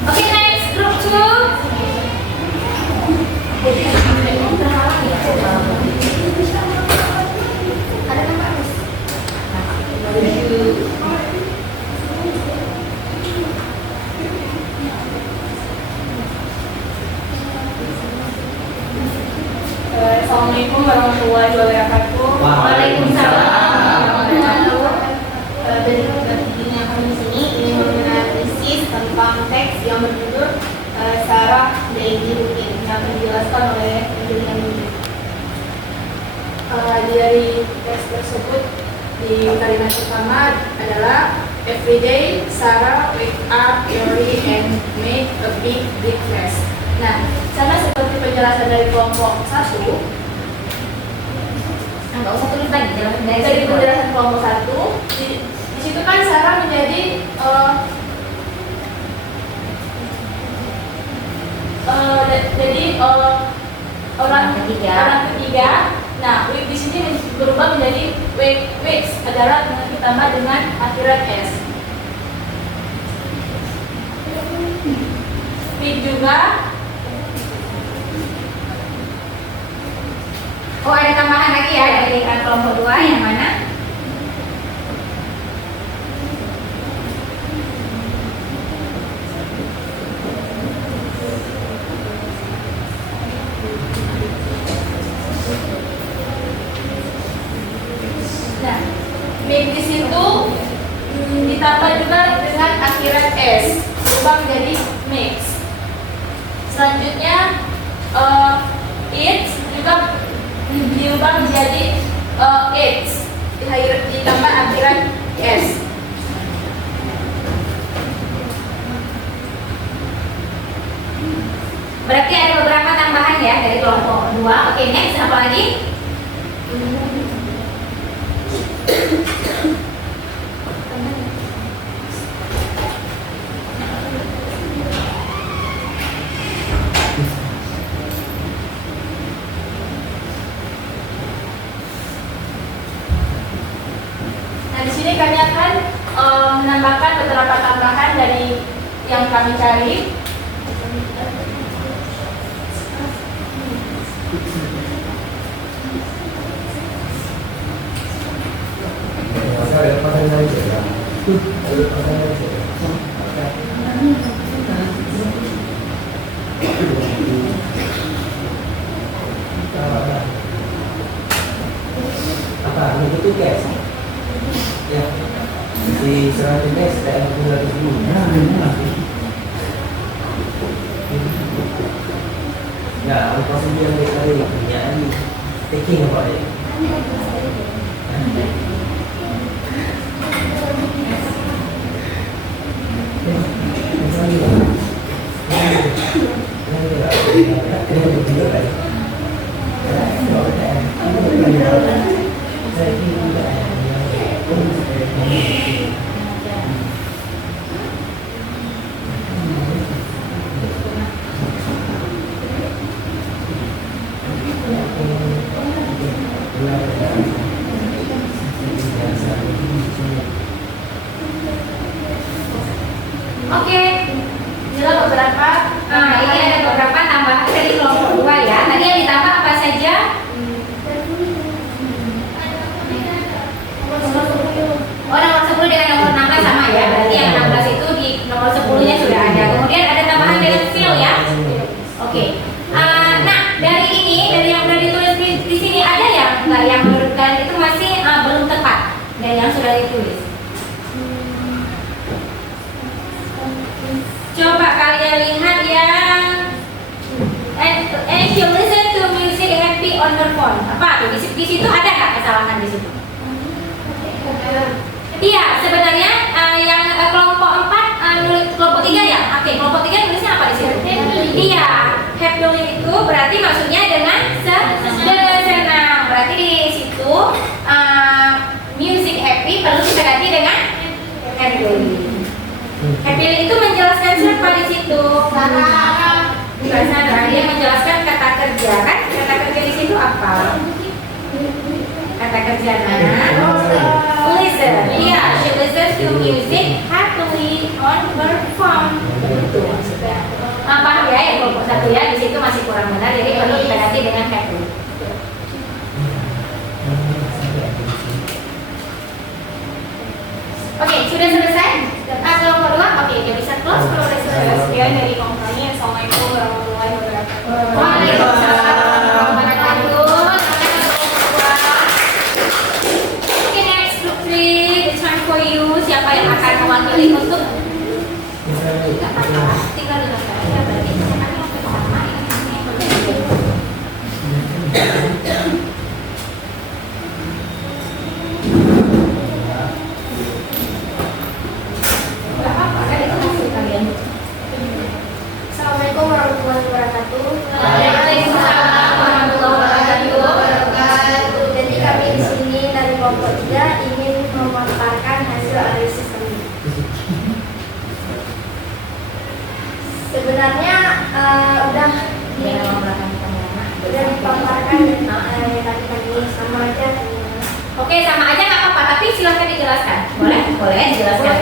Okay, next group 2. Ada kan Pak? Assalamualaikum warahmatullahi wabarakatuh. Waalaikumsalam warahmatullahi wabarakatuh. Dari ini kami di sini ingin menganalisis tentang teks yang berjudul Sarah Daily Routine yang dijelaskan oleh Angelina Jolie. Dari teks tersebut di kalimat pertama adalah everyday Sarah wake up early and make a big breakfast. Nah, sama seperti penjelasan dari kelompok 1, Nggak usah tulis lagi, jelasin dari dari situ. penjelasan kelompok 1 di situ kan Sarah menjadi orang ketiga. Nah, week di sini berubah menjadi weeks adalah ditambah dengan akhirat s. Week juga. Oh, ada tambahan lagi ya dari kelompok 2 yang mana? Nah, week di situ ditambah juga dengan akhirat s, berubah menjadi mix. Selanjutnya it juga diubah menjadi it's, ditambah akhirat s. Berarti ada beberapa tambahan ya dari kelompok 2. Oke, next apa lagi? Nah, di sini kami akan menambahkan beberapa tambahan dari yang kami cari. Apa? Ini itu guys. Ya. Di selanjutnya sudah ada bulan sebelumnya. Yeah, possibly yang dari kerjaan thinking about it. Oke, inilah beberapa. Ini ada beberapa tambahan dari kelompok 2 ya. Tadi yang ditambah apa saja? Oh, nomor 10 dengan nomor 16 sama ya. Berarti yang 16 itu di nomor 10-nya sudah ada. Kemudian ada tambahan dengan feel ya. Oke. Nah, dari ini, dari yang sudah ditulis di sini ada yang enggak yang menurut kalian itu masih belum tepat dari yang sudah ditulis. Coba kalian lihat yang and she listen to music happy on her phone. Apa tuh? Di situ ada nggak kesalahan di situ? Iya, sebenarnya yang kelompok 4 nulis kelompok 3 ya. Oke, kelompok 3 nulisnya apa di situ? Iya, happily itu berarti maksudnya dengan senang. Berarti di situ music happy perlu kita ganti dengan happily. Happily itu menjelaskan siapa di situ? Sarah. Bukan Sarah, dia menjelaskan kata kerja kan? Kata kerja di situ apa? Kata kerjanya listen. Iya, she listens to music happily on her phone. Itu maksudnya. Paham ya? Yang kelompok 1 ya, di situ masih kurang benar, jadi perlu kita ganti dengan happy. Oke, sudah selesai? Kelompok 2? Oke, dia bisa close kalau sudah selesai. Sekian dari kompanya. Assalamualaikum warahmatullahi wabarakatuh. Waalaikumsalam warahmatullahi wabarakatuh. Oke, next group 3, it's time for you. Siapa yang akan mewakili untuk? Tidak apa-apa, tinggal di belakang aja. Berarti sekarang yang pertama ini yang berbeda. Tidak apa-apa, kan itu hasil kalian. Assalamualaikum warahmatullahi wabarakatuh. Waalaikumsalam warahmatullahi wabarakatuh. Jadi kami di sini dari kelompok 3 ingin memaparkan hasil analisis kami. Sebenarnya udah dipaparkan tadi sama aja. Oke, sama aja nggak apa-apa, tapi silahkan dijelaskan. Boleh? Boleh dijelaskan.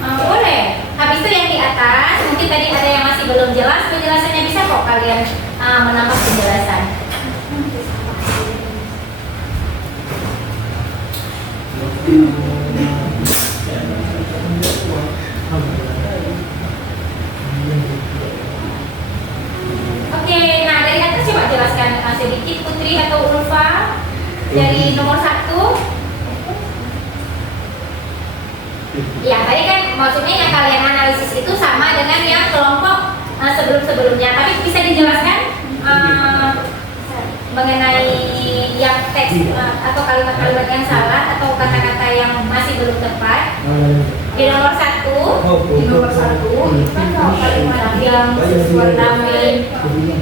Boleh. Habis itu yang di atas, mungkin tadi ada yang masih belum jelas, penjelasannya bisa kok kalian menambah penjelasan. Oke, nah dari atas coba jelaskan sedikit Putri atau Ulfa dari nomor 1. Ya, tadi kan maksudnya yang kalian analisis itu sama dengan yang kelompok sebelum-sebelumnya. Tapi bisa dijelaskan mengenai yang teks atau kalimat-kalimat yang salah atau kata-kata yang masih belum tepat. Di nomor 1, itu kan kalau kalimat yang sesuai dengan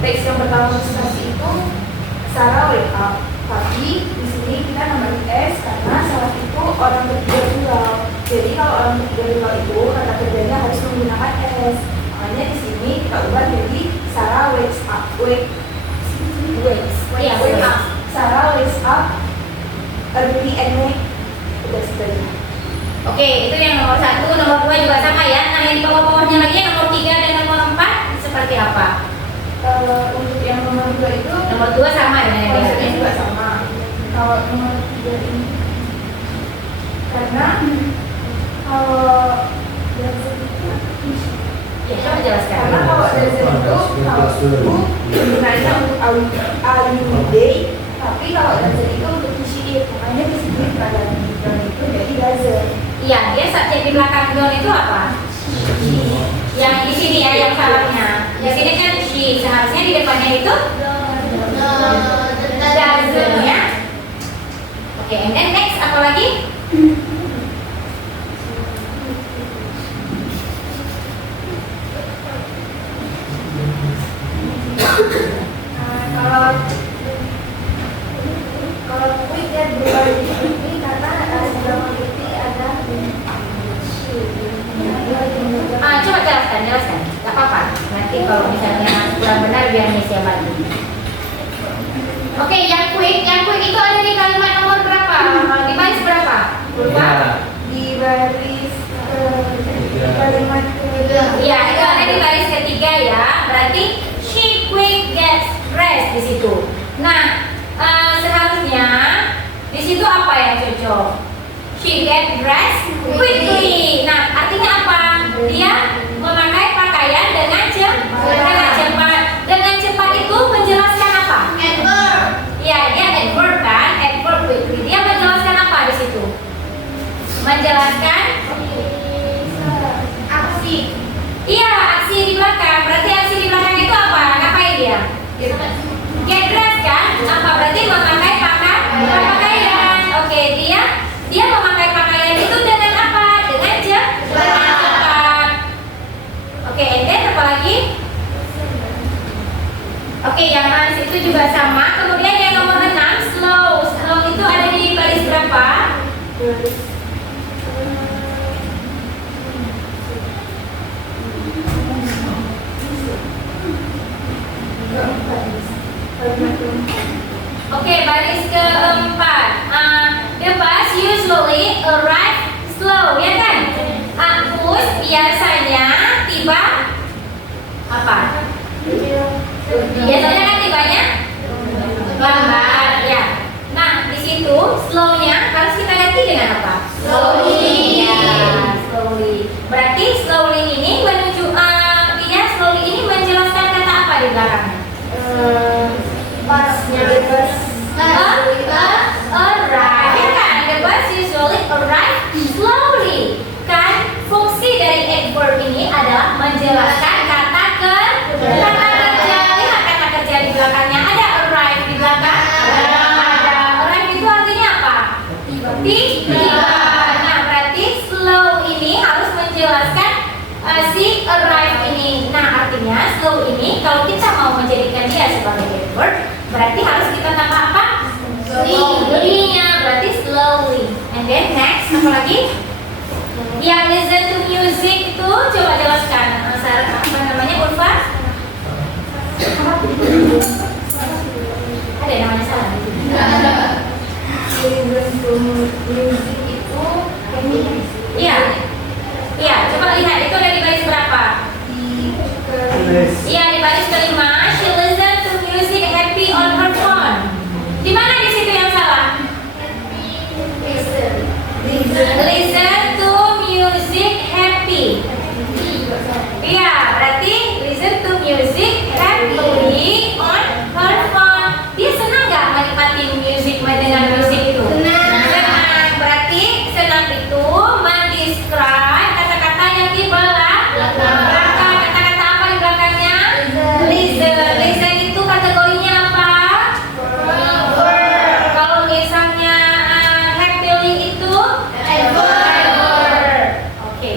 teks yang pertama seperti itu, Sarah wake up. Tapi di sini kita nambahin S karena salah itu orang ketiga tunggal. Jadi kalau orang ketiga tunggal itu kata kerjanya harus menggunakan S. Makanya di sini kita ubah jadi Sarah wakes up. Wake up. Sarah wakes up early and make. Udah seperti. oke, itu yang nomor 1, nomor 2 juga sama ya. Nah, yang di bawah-bawahnya lagi yang nomor 3 dan nomor 4 seperti apa? Untuk yang nomor 2 itu Nomor 2 sama dengan yang konsepnya biasanya. juga sama. Kalau nomor 3 ini karena kalau Ya, coba jelaskan. karena kalau dari itu kalau itu gunanya untuk day, tapi kalau dari itu untuk isi makanya di sini pada itu jadi gazer. Iya, dia subjek di belakang don itu apa? Yang di sini ya, yang salahnya. Di sini kan she, seharusnya di depannya itu doesn't ya. Oke, and then next apa lagi? Kalau quick ya berubah jadi quickly karena sebelum quickly ada Coba jelaskan. Gak apa-apa. Nanti kalau misalnya kurang benar biar Miss bantu. Oke, yang quick itu ada di kalimat nomor berapa? Di baris berapa? Lupa? di baris kalimat ketiga. Iya, itu ada di baris ketiga ya. Berarti she quick gets dressed di situ. Nah, seharusnya di situ apa yang cocok? She get dressed quickly. Nah, artinya apa? Dia memakai pakaian dengan cepat. Dengan cepat itu menjelaskan apa? Adverb. Ya, dia adverb kan? Adverb quickly. Dia menjelaskan apa di situ? Menjelaskan Aksi. iya, aksi di belakang. Berarti aksi di belakang itu apa? Ngapain dia? Get dressed kan? Apa berarti memakai pakaian? Oke, dia memakai pakaian itu dengan apa? Dengan cepat. Oke, and then apa lagi? Oke, yang Hans itu juga sama. Kemudian yang nomor 6, slow. Slow itu ada di baris berapa? Oke, baris keempat. The bus usually arrive slow, ya kan? Bus biasanya tiba apa? Biasanya kan tibanya lambat, ya. Nah, di situ slow-nya harus kita ganti dengan apa? Slowly. Ya, slowly. Berarti slowly ini slowly ini menjelaskan kata apa di belakangnya? Pasnya bebas. Arrive, ya kan? The bus usually arrive slowly. Kan fungsi dari adverb ini adalah menjelaskan kata kerja. Lihat kata kerja di belakangnya ada arrive di belakang. Ada. Arrive itu artinya apa? Tiba. Nah, berarti slow ini harus menjelaskan si arrive ini. Nah, artinya slow ini kalau kita mau menjadikan dia sebagai adverb, berarti harus kita tambah apa? Slowly-nya, berarti slowly. And then next, apa lagi? Yang listen to music itu coba jelaskan. Apa namanya, Ulfa? Ada yang namanya salah? Listen to music itu Iya. Iya, coba lihat itu ada di baris berapa? Iya, di baris kelima. She listen to music happy on her phone. Di mana di situ yang salah? Listen to music happy. Iya, berarti listen to music happily on her phone. Dia senang nggak menikmati mendengar musik itu? Senang. Berarti senang itu mendescribe kata-kata yang di belakang. Kata-kata apa di belakangnya? Listen. Listen itu kategorinya apa? Kalau misalnya happily itu adverb. Oke.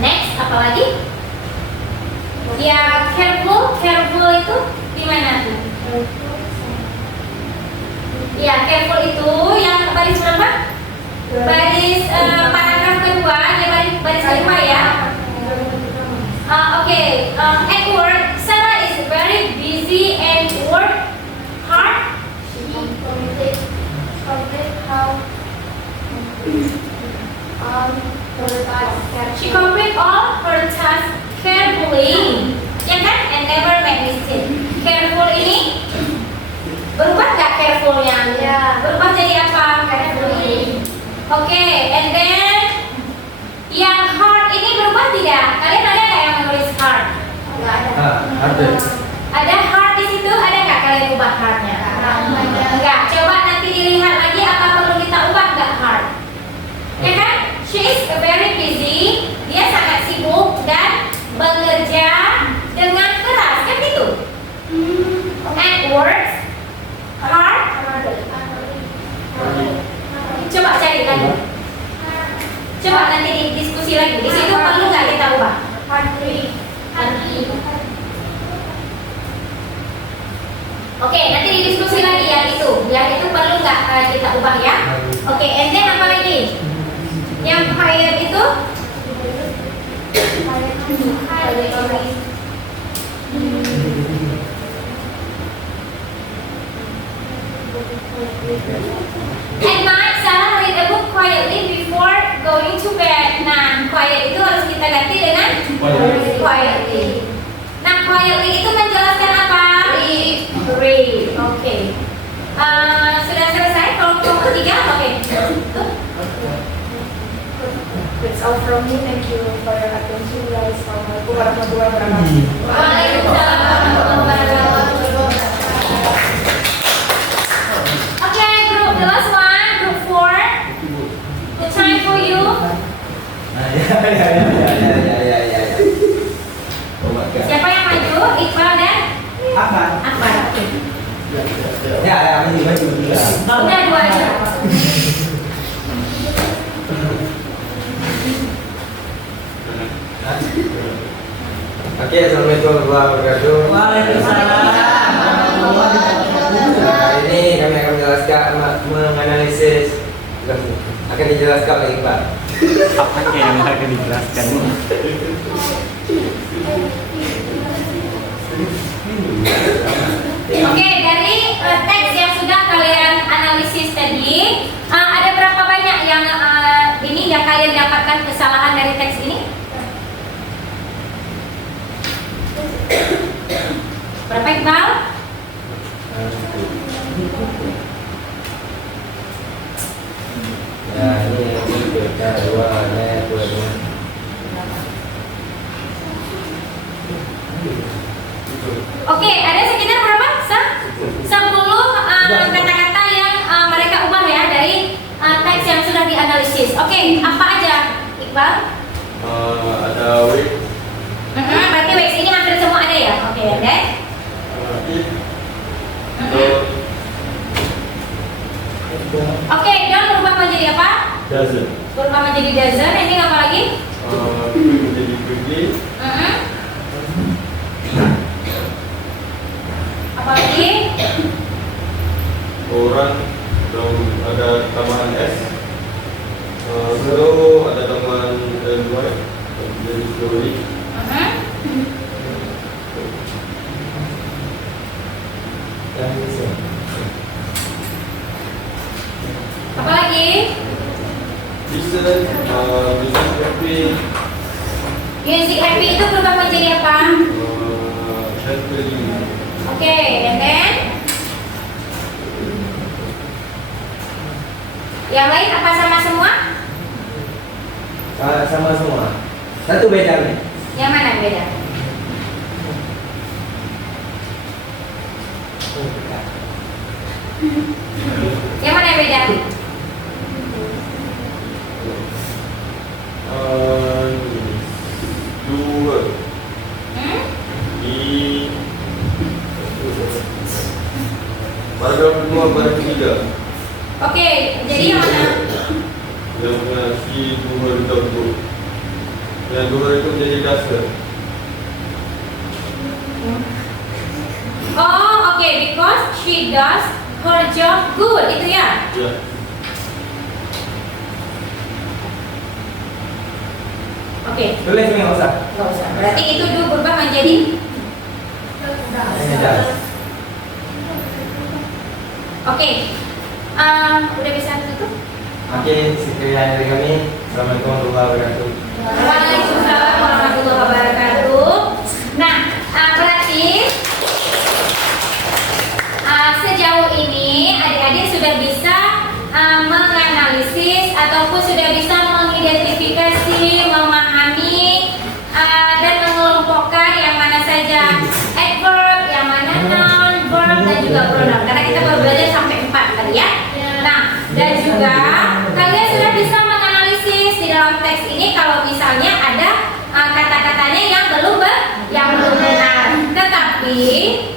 Next, apa lagi? Ya, careful itu di mana tuh? Ya, careful itu yang baris berapa? Baris paragraf kedua, ya baris kedua ya. Oke, at work, Sarah is very busy and work hard. She complete all her tasks carefully, ya kan? And never make mistake. Careful ini berubah nggak carefulnya? Ya. Berubah jadi apa? Carefully. Oke, and then yang hard ini berubah tidak? Kalian ada nggak yang menulis hard? Ada. Ada hard di situ? Ada nggak kalian ubah hardnya? Enggak. Coba nanti dilihat lagi apa perlu kita ubah nggak hard? Ya kan? She is very busy. Dia sangat sibuk dan bekerja dengan keras, kan gitu? And works hard. Coba cari lagi. Coba nanti diskusi lagi. Di situ perlu nggak kita ubah? Oke, nanti didiskusi lagi yang itu. Yang itu perlu nggak kita ubah ya? Oke, and then apa lagi? Yang hired itu? At night, Sarah read a book quietly before going to bed. Nah, quiet itu harus kita ganti dengan quietly. Nah, quietly itu menjelaskan apa? Read. Oke. Sudah selesai? Kalau kelompok 3, oke. That's all from me. Thank you for your attention, guys. Assalamualaikum warahmatullahi wabarakatuh. Waalaikumsalam warahmatullahi wabarakatuh. Oke, group the last one, group 4. The time for you. Nah, ya. Oh my God. Siapa yang maju? Iqbal dan Apa? Akbar. Oke. Ya, ini maju juga. Udah 2 aja. Oke, assalamualaikum warahmatullahi wabarakatuh. Waalaikumsalam. Hari ini kami akan menjelaskan menganalisis akan dijelaskan oleh Iqbal. Apa yang akan dijelaskan? Oke, dari teks yang sudah kalian analisis tadi, ada berapa banyak yang ini yang kalian dapatkan kesalahan dari teks ini? Berapa, Iqbal? Ya, ini kita dua. Oke, ada sekitar berapa? 10 kata-kata yang mereka ubah ya dari teks yang sudah dianalisis. Oke, apa aja, Iqbal? Ada week, Berarti wax ini hampir semua ada ya? Oke, ada. Oke, don't berubah menjadi apa? doesn't, Berubah menjadi doesn't. Ini apa lagi? menjadi quickly, Apa lagi? orang, ada tambahan S, slow, ada tambahan Y, jadi slowly, Apa lagi? listen, happy, Music happy itu berubah menjadi apa? happily, Oke, and then yang lain apa sama semua? Sama semua. Satu bedanya. Yang mana yang beda? Yang mana yang beda? dua, di paragraf kedua, paragraf ketiga, Oke, jadi yang mana? yang si dua itu, yang dua itu jadi dasar. Oh, oke, because she does her job good, itu ya? Ya, Oke, Tulis nih nggak usah. nggak usah. Berarti itu dulu berubah menjadi Ini das. oke. Udah bisa tutup? Oke, sekian dari kami. Assalamualaikum warahmatullahi wabarakatuh. Waalaikumsalam warahmatullahi wabarakatuh. Nah, berarti sejauh ini adik-adik sudah bisa menganalisis ataupun sudah bisa mengidentifikasi, memahami dan mengelompokkan yang mana saja adverb, yang mana noun, verb dan juga pronoun. Karena kita baru belajar sampai 4 tadi ya. Nah, dan juga kalian sudah bisa menganalisis di dalam teks ini kalau misalnya ada kata-katanya yang belum benar. Tetapi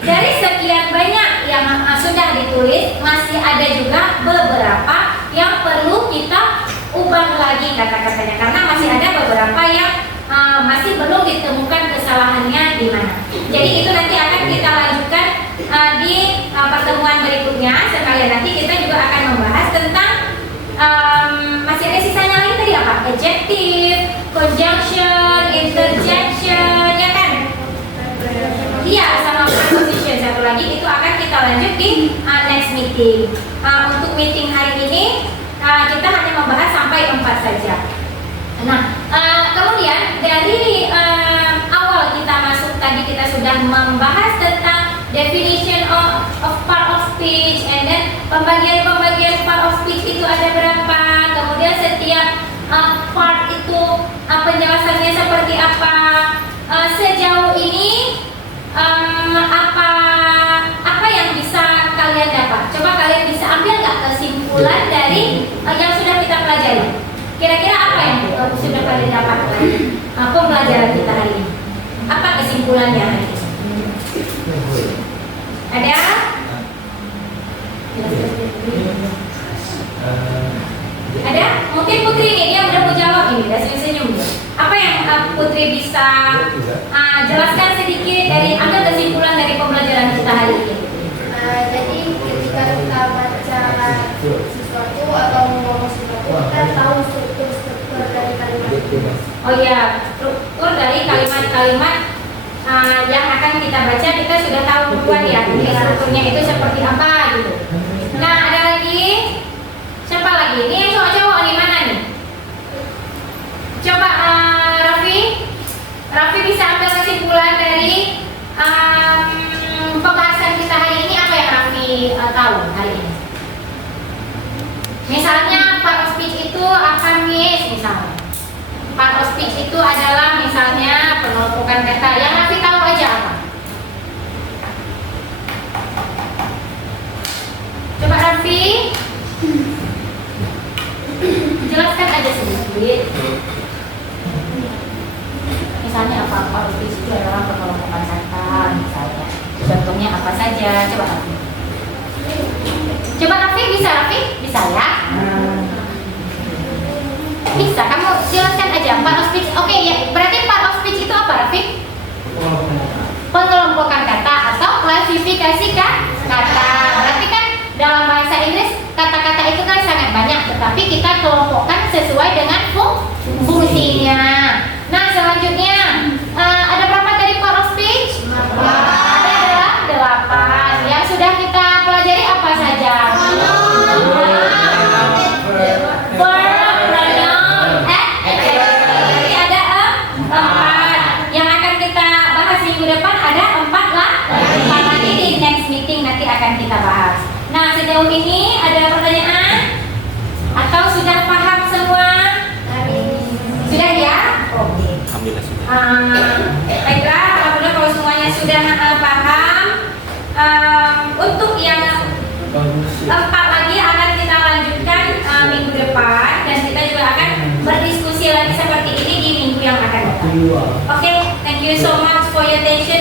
dari sekian banyak yang sudah ditulis, masih ada juga beberapa yang perlu kita ubah lagi kata-katanya, karena masih ada beberapa yang masih belum ditemukan kesalahannya di mana. Jadi itu nanti akan kita lanjutkan di pertemuan berikutnya. Sekalian nanti kita juga akan membahas tentang masih ada sisanya lagi tadi apa? Adjective, conjunction, interjection, ya kan? Iya, sama preposition satu lagi itu akan kita lanjut di next meeting. Untuk meeting hari ini kita hanya membahas sampai 4 saja. Nah, kemudian dari awal kita masuk tadi kita sudah membahas tentang definition of part of speech, and then pembagian part of speech itu ada berapa, kemudian setiap part itu penjelasannya seperti apa. Sejauh ini apa yang bisa kalian dapat? Coba kalian bisa ambil nggak kesimpulan dari yang sudah kita pelajari? Kira-kira apa yang sudah kalian dapat dari pembelajaran kita hari ini? Apa kesimpulannya hari ini? Ada? Ada? Mungkin Putri ini dia udah mau jawab ini, udah senyum-senyum. Apa yang Putri bisa jelaskan sedikit dari ambil kesimpulan dari pembelajaran kita hari ini? Jadi ketika kita baca sesuatu atau ngomong sesuatu, kita tahu struktur dari kalimat itu. Oh iya, struktur dari kalimat-kalimat yang akan kita baca kita sudah tahu duluan ya. Jadi strukturnya itu seperti apa gitu. Nah, ada lagi? Siapa lagi? Ini yang cowok-cowok nih, mana nih? Coba Raffi bisa ambil kesimpulan dari pembahasan kita hari ini. Apa yang Raffi tahu hari ini? Misalnya part of speech itu akan misalnya part of speech itu adalah misalnya pengelompokan kata. Yang Raffi tahu aja apa? Coba Raffi jelaskan aja sedikit. Misalnya apa part of speech itu adalah pengelompokan kata, misalnya. Contohnya apa saja? Coba Raffi. Coba Raffi bisa ya? Bisa, kamu jelaskan aja part of speech. Oke, ya, berarti part of speech itu apa, Raffi? Pengelompokan kata atau klasifikasi kata. Berarti kan dalam bahasa Inggris kata-kata itu kan sangat banyak, tetapi kita kelompokkan sesuai dengan fungsinya. Nah, selanjutnya ada berapa tadi part of speech? Ada 8. Yang sudah kita pelajari apa saja? Akan kita bahas. Nah, sejauh ini ada pertanyaan atau sudah paham semua? Sudah ya? Oke. Alhamdulillah sudah. Baiklah, alhamdulillah kalau semuanya sudah paham. Untuk yang 4 lagi akan kita lanjutkan minggu depan, dan kita juga akan berdiskusi lagi seperti ini di minggu yang akan datang. Oke, thank you so much for your attention.